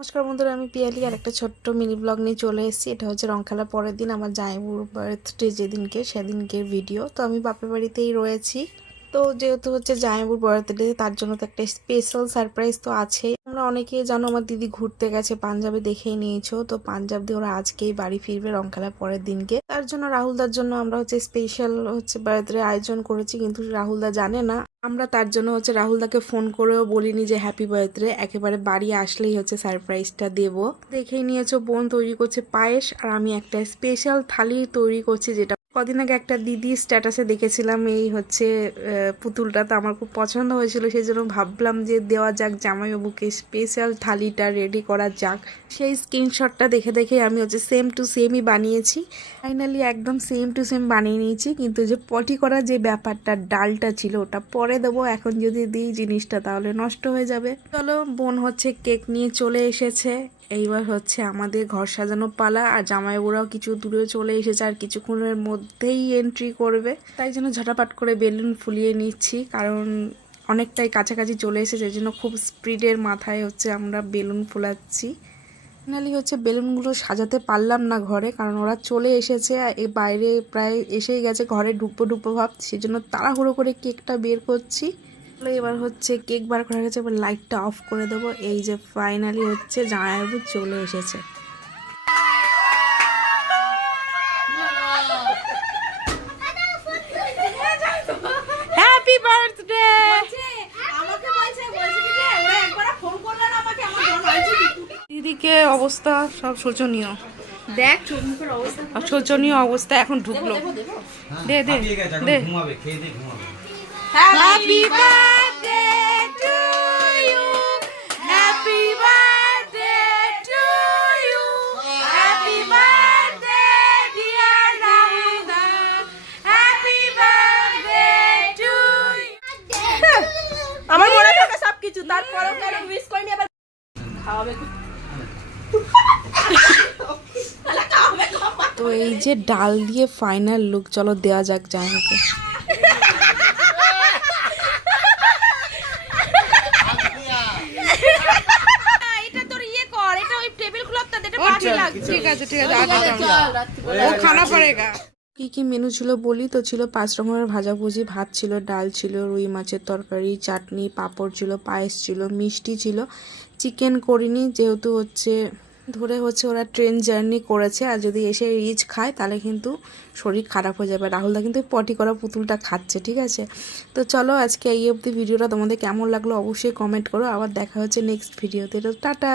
নমস্কার বন্ধুরা, আমি পিয়ালি আর একটা ছোট্ট মিনি ব্লগ নিয়ে চলে এসেছি। এটা হচ্ছে রং খেলার পরের দিন, আমার জামাইবুর বার্থডে যেদিনকে সেদিনকের ভিডিও। তো আমি বাপের বাড়িতেই রয়েছি। তো যেহেতু হচ্ছে জামাইবুর বার্থডে, তার জন্য তো একটা স্পেশাল সারপ্রাইজ তো আছেই। আমরা অনেকেই জানো আমার দিদি ঘুরতে গেছে পাঞ্জাবে, দেখেই নিয়েছো। তো পাঞ্জাব দিয়ে ওরা আজকেই বাড়ি ফিরবে রং খেলার পরের দিনকে। তার জন্য রাহুলদার জন্য আমরা হচ্ছে স্পেশাল হচ্ছে বার্থডে আয়োজন করেছি, কিন্তু রাহুলদা জানে না। আমরা তার জন্য হচ্ছে রাহুলদাকে ফোন করেও বলিনি যে হ্যাপি বার্থডে, একেবারে বাড়ি আসলেই হচ্ছে সারপ্রাইজটা দেব। দেখেই নিয়েছো, বোন তৈরি করছে পায়েস আর আমি একটা স্পেশাল থালি তৈরি করছি, যেটা কদিন আগে একটা দিদি স্ট্যাটাসে দেখেছিলাম। এই হচ্ছে পুতুলটা, তো আমার খুব পছন্দ হয়েছিল, সেই জন্য ভাবলাম যে দেওয়া যাক জামাইবাবুকে, স্পেশাল থালিটা রেডি করা যাক। সেই স্ক্রিনশটটা দেখে দেখে আমি হচ্ছে সেম টু সেমই বানিয়েছি। ফাইনালি একদম সেম টু সেম বানিয়ে নিয়েছি, কিন্তু যে পটি করা যে ব্যাপারটা, ডালটা ছিল ওটা পরে দেবো। এখন যদি দিই জিনিসটা তাহলে নষ্ট হয়ে যাবে। চলো, বোন হচ্ছে কেক নিয়ে চলে এসেছে। এইবার হচ্ছে আমাদের ঘর সাজানো পালা, আর জামাইবুড়াও কিছু দূরে চলে এসেছে, আর কিছুক্ষণের মধ্যেই এন্ট্রি করবে। তাই জন্য ঝটাপট করে বেলুন ফুলিয়ে নিচ্ছি, কারণ অনেকটাই কাছাকাছি চলে এসেছে, এই জন্য খুব স্পিডের মাথায় হচ্ছে আমরা বেলুন ফোলাচ্ছি। ফাইনালি হচ্ছে বেলুনগুলো সাজাতে পারলাম না ঘরে, কারণ ওরা চলে এসেছে, বাইরে প্রায় এসেই গেছে, ঘরে ঢুকবো ঢুকবো ভাব, সেই জন্য তাড়াহুড়ো করে কেকটা বের করছি। এবার হচ্ছে কেক বার করা গেছে, এবার লাইটটা অফ করে দেবো। এই যে ফাইনালি হচ্ছে জামাইবাবু চলে এসেছে। Happy birthday. দিদিকে অবস্থা সব শোচনীয়, দেখ শোচনীয় অবস্থা, এখন ঢুকলো। দে দে দে। Happy birthday to you, happy birthday to you, happy birthday dear রাহুলদা, হ্যাপি বার্থডে টু ইউ। আমার মনে থাকে সবকিছু, তারপরেও কেন মিস করিনি, আবার খাওয়াবে। তো এই যে ডাল দিয়ে ফাইনাল লুক, চলো দেওয়া যাক জামাইকে। ঠিক আছে ঠিক আছে, ও খানা পড়েগা। কি কি মেনু ছিল বলি, তো ছিল 5 রকমের ভাজাভুজি, ভাত ছিল, ডাল ছিল, রুই মাছের তরকারি, চাটনি, পাঁপড় ছিল, পায়েস ছিল, মিষ্টি ছিল। চিকেন করিনি, যেহেতু হচ্ছে ধরে হচ্ছে ওরা ট্রেন জার্নি করেছে, আর যদি এসে রিচ খায় তাহলে কিন্তু শরীর খারাপ হয়ে যাবে। রাহুলদা কিন্তু পটি করা পুতুলটা খাচ্ছে, ঠিক আছে। তো চলো, আজকে এই অবধি ভিডিওটা তোমাদের কেমন লাগলো অবশ্যই কমেন্ট করো। আবার দেখা হচ্ছে নেক্সট ভিডিওতে। তো টাটা।